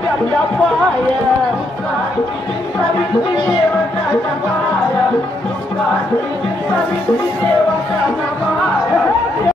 प्याच्या पाय सावित्री देवताच्या पाय सावित्री देवताच्या पाय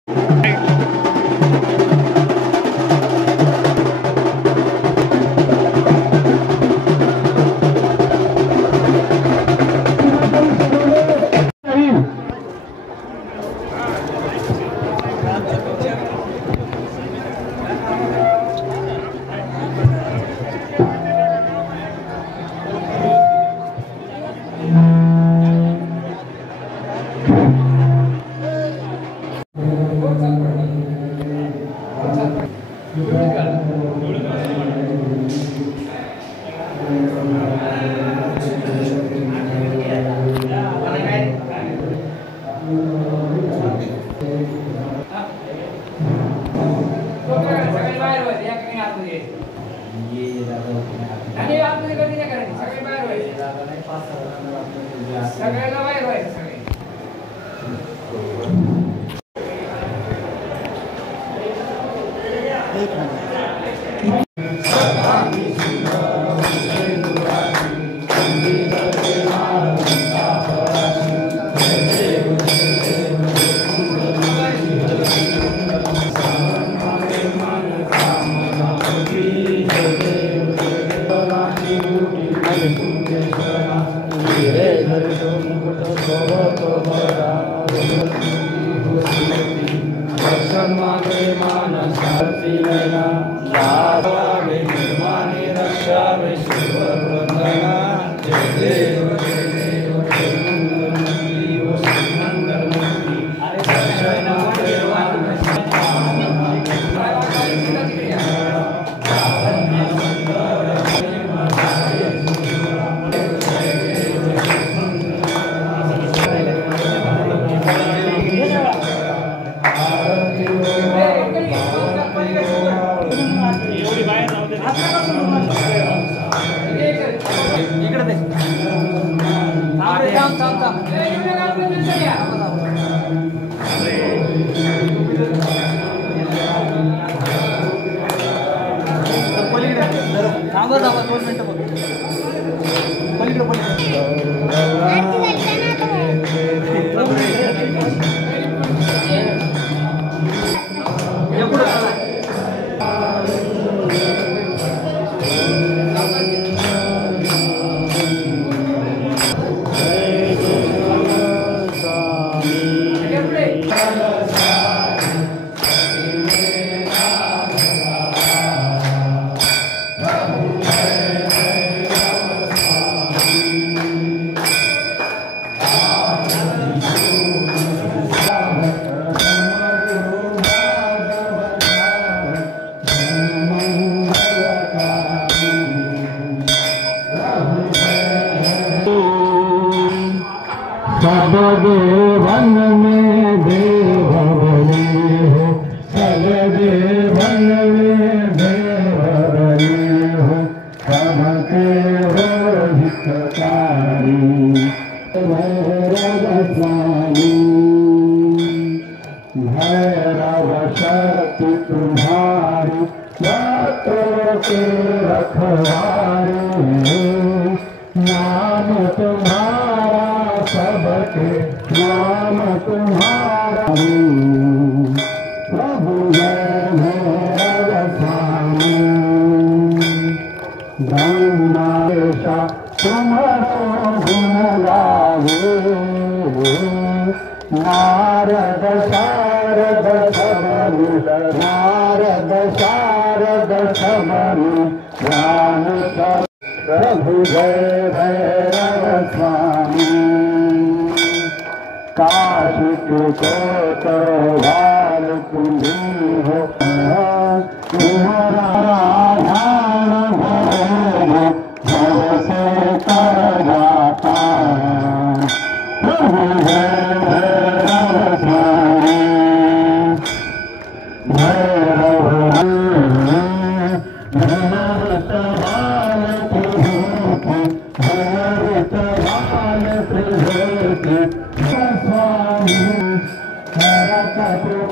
Swami,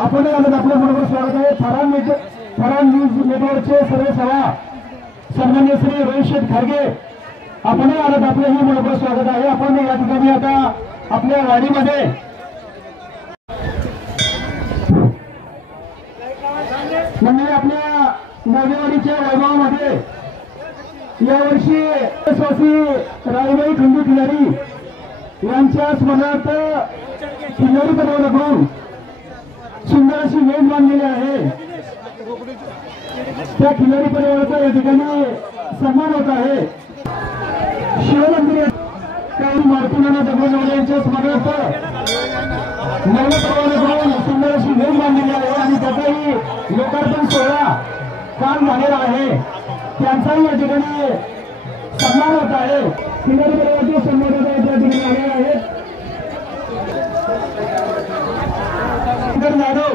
आपण आलं आपल्याबरोबर स्वागत आहे फरान न्यूज नेटवर्कचे सर्व सभा सन्मान्य श्री रोहित शेठ खारगे आपण आलं आपलंही मनोबल स्वागत आहे। आपण या ठिकाणी आता आपल्या वाडीमध्ये म्हणजे आपल्या नववाडीच्या वैभवामध्ये यावर्षी स्वासी राईबाई खंडू खिलारी यांच्या स्मरणार्थ खिलारी बनवलं करून सुंदर अशी मेज बांधलेली आहे। त्या खिलारी परिवाराचा या ठिकाणी सन्मान होत आहे। शिवमंदिर काही मार्कुनाना दगडूशेठ यांच्या स्मरणार्थ नवप्रवाह सुंदर अशी मेज बांधलेली आहे आणि त्याचाही लोकार्पण सोहळा काल झालेला आहे। त्यांचाही या ठिकाणी सन्मान होत आहे। खिलारी परिवाराचे सन्मान त्या ठिकाणी आलेले आहेत। जाधव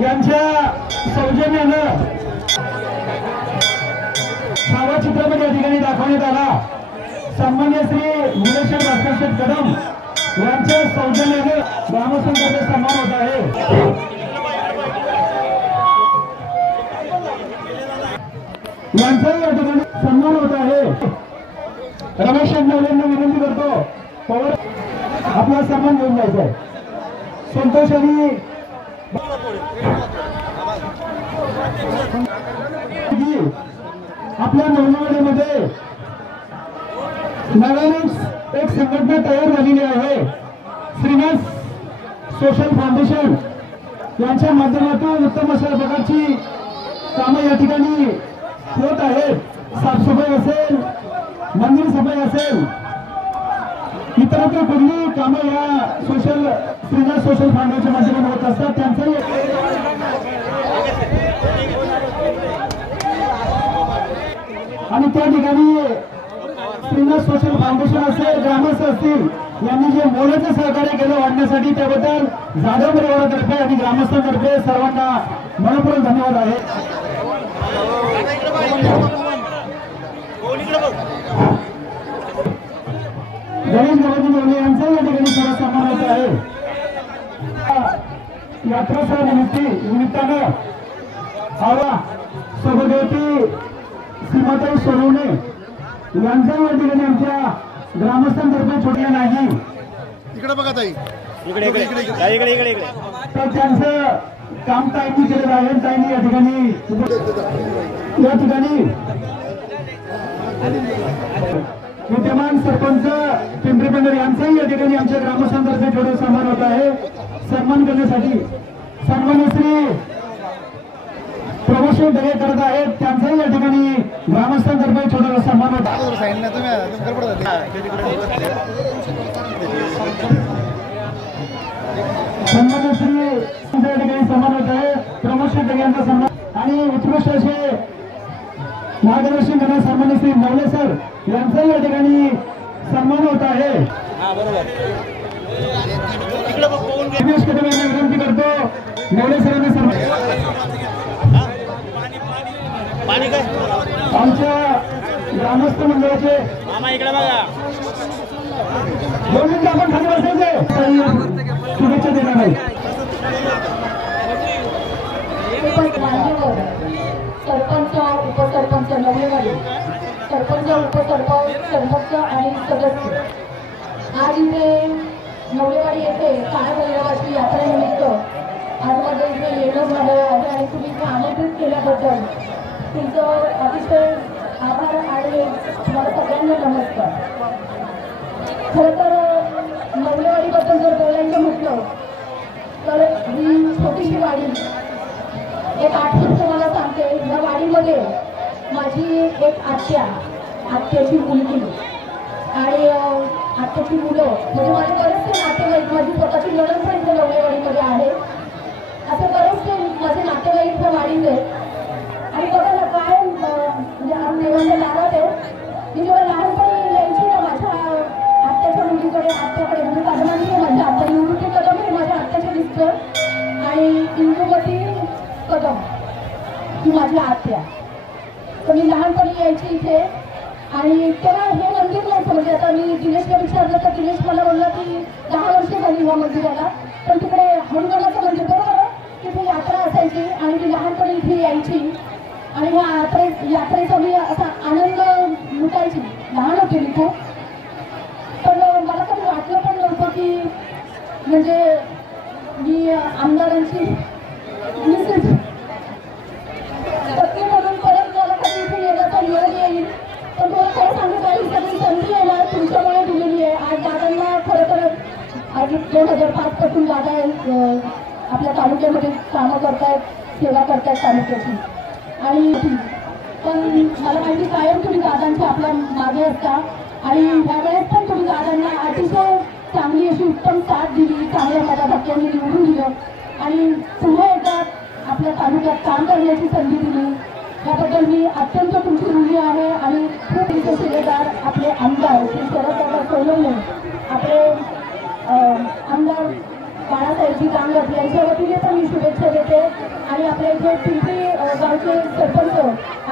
यांच्या सौजन्यानं छावा चित्रपट या ठिकाणी दाखवण्यात आला। सन्मान्य श्री निलेश भास्करशेठ कदम यांच्या सौजन्याने ग्रामस्थांकडे सन्मान होत आहे। यांचाही या ठिकाणी सन्मान होत आहे। रमेश यांना विनंती करतो पवार आपला सन्मान घेऊन जायचा आहे। संतोष यांनी आपल्या नववाडीमध्ये नव्यानेच एक संघटना तयार झालेली आहे। श्रीनिवास सोशल फाउंडेशन यांच्या माध्यमातून उत्तम अशा प्रकारची कामे या ठिकाणी होत आहेत। साफसफाई असेल, मंदिर सफाई असेल, इतरत्र कुठली कामं या श्रीनिवास सोशल फाउंडेशनच्या माध्यमातून होत असतात। त्यांचाही आणि त्या ठिकाणी श्रीनिवास सोशल फाउंडेशन असेल, ग्रामस्थ असतील यांनी जे मोलाचं सहकार्य केलं वाढण्यासाठी त्याबद्दल जाधव परिवारातर्फे आणि ग्रामस्थांतर्फे सर्वांना मनपूर्वक धन्यवाद आहे। गणेश गणपती बोलले यांचा या ठिकाणी सर्व सन्मान होत आहे। यात्रा निमित्तानं आवा सोबदेवती सीमाताई सोनवणे यांचा या ठिकाणी आमच्या ग्रामस्थांतर्फे छोट्या नाही इकडे बघा ताई, इकडे इकडे इकडे इकडे इकडे इकडे तर त्यांचं काम ताईंनी केलेलं आहे। ताईंनी या ठिकाणी विद्यमान सरपंच पिंपरी पेंढर यांचाही या ठिकाणी आमच्या ग्रामस्थांतर्फे छोटे सन्मान होत आहे। सन्मान करण्यासाठी सन्मान्य श्री प्रमोशन डगे करत आहेत, त्यांचाही या ठिकाणी ग्रामस्थांतर्फे छोटा सन्मान होत आहे। सन्मान्य श्री या ठिकाणी सन्मान होत आहे। प्रमोशन डगे यांचा सन्मान आणि उत्कृष्ट असे मार्गदर्शन करणारे सन्मान्य श्री नवले सर यांचा या ठिकाणी सन्मान होत आहे। रमेश कदम यांना विनंती करतो नवले सरांना सन्मान आमच्या ग्रामस्थ मंडळाचे मामा इकडे बघा 2 मिनिटं आपण खाली बसायचे शुभेच्छा देणार नाही। सरपंच, उपसरपंच, नवलेवाडी सरपंच, उपसरपंच आणि सदस्य आज इथे नवलेवाडी येथे काळभैरवाची यात्रेनिमित्त आज माझं इथे येणं झालं आहे आणि तुम्ही इथे आमंत्रित केल्याबद्दल तुमचं अतिशय आभार आणि तुम्हाला सगळ्यांना नमस्कार। खरं तर नवलेवाडीबद्दल जर बोलायचं म्हटलं तर ही छोटीशी वाडी एक आठवण तुम्हाला सांगते। या वाडीमध्ये माझी एक आत्याची मुलगी आणि आत्याची मुलं म्हणजे माझे बरेचसे नातेवाईक, माझी स्वतःची नणंद पण इथे नवलेवाडीमध्ये आहे। असे बरेचसे माझे नातेवाईक त्या वाडीत आहेत आणि बघा ना काय म्हणजे देवाच्या दारात आहे। मी जेव्हा लहानपणी यायची ना माझ्या आत्याच्या मुलीकडे, आत्याकडे म्हणजे कदमांनी माझ्या आत्या निवृत्ती कदम हे माझ्या आत्याचे मिस्टर आणि इंदुमती कदम ही माझी आत्या। तर मी लहानपणी यायची इथे आणि तेव्हा हे मंदिर नव्हतं म्हणजे आता मी दिनेशला विचारलं तर दिनेश मला बोलला की 10 वर्ष झाली या मंदिराला, पण तिकडे हनुमानाचं मंदिर बरोबर आहे व्हायची आणि ह्या यात्रेचा मी असा आनंद लुटायची. लहान होते मी खूप, पण मला कधी वाटलं पण नव्हतं की म्हणजे मी आमदारांची मिसेस पत्नी म्हणून परत मला कधी इथे येण्याचा योग येईल. पण मला खरं सांगू का, ही सगळी संधी आहे ना तुमच्यामुळे दिलेली आहे. आज दादांना खरं तर आज 2005 पासून दादा आपल्या तालुक्यामध्ये कामं करतायत, सेवा करतायत तालुक्याची. आणि पण मला माहिती कायम तुम्ही दादांच्या आपल्या मागे असता आणि ह्यावेळेस पण तुम्ही दादांना अतिशय चांगली अशी उत्तम साथ दिली, चांगल्या मताधक्क्यांनी निवडून दिलं आणि पुन्हा एकदा आपल्या तालुक्यात काम करण्याची संधी दिली. याबद्दल मी अत्यंत तुमची ऋणी आहे. आणि खूप तुमचे शिलेदार आपले आमदार श्री शरददादा सोनवणे, आपले आमदार बाळासाहेबजी गांगत यांच्या वतीने पण मी शुभेच्छा देते. आणि आपल्या इथे पिंपरी गावचे सरपंच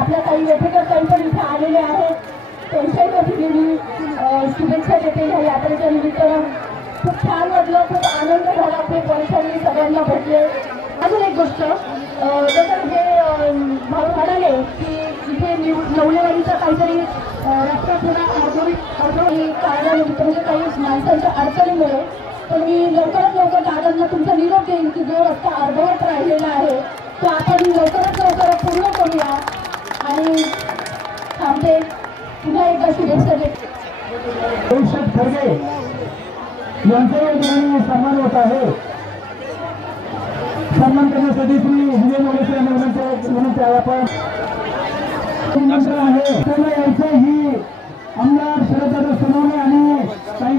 आपल्या काही वेठेकर ताई पण इथे आलेले आहेत, त्यांच्याही वतीने मी शुभेच्छा देते. ह्या यात्रेच्या निमित्तानं खूप छान वाटलं, खूप आनंद झाला, खूप वर्षांनी सगळ्यांना भेटले. अजून एक गोष्ट, जसं हे भाऊ म्हणाले की इथे नवलेवाडीचा काहीतरी रस्त्यापुढा अडचणी कारणानिमित्त म्हणजे काही माणसांच्या अडचणीमुळे, तर मी लवकरात लवकर दादांना तुमचा निरोप देईन की जो रस्ता अर्धवट राहिलेला आहे तो आपण लवकरात लवकर पूर्ण करूया. आणि थांबते, पुन्हा एकदा शुभेच्छा देते. खरगे यांचा या ठिकाणी सन्मान होत आहे. सन्मान करण्यासाठी श्री विजय मोरेश्वर विनंती आहे. आपण मंत्र आहे त्याला यायचं ही आमदार शरददादा सोनवणे आणि काही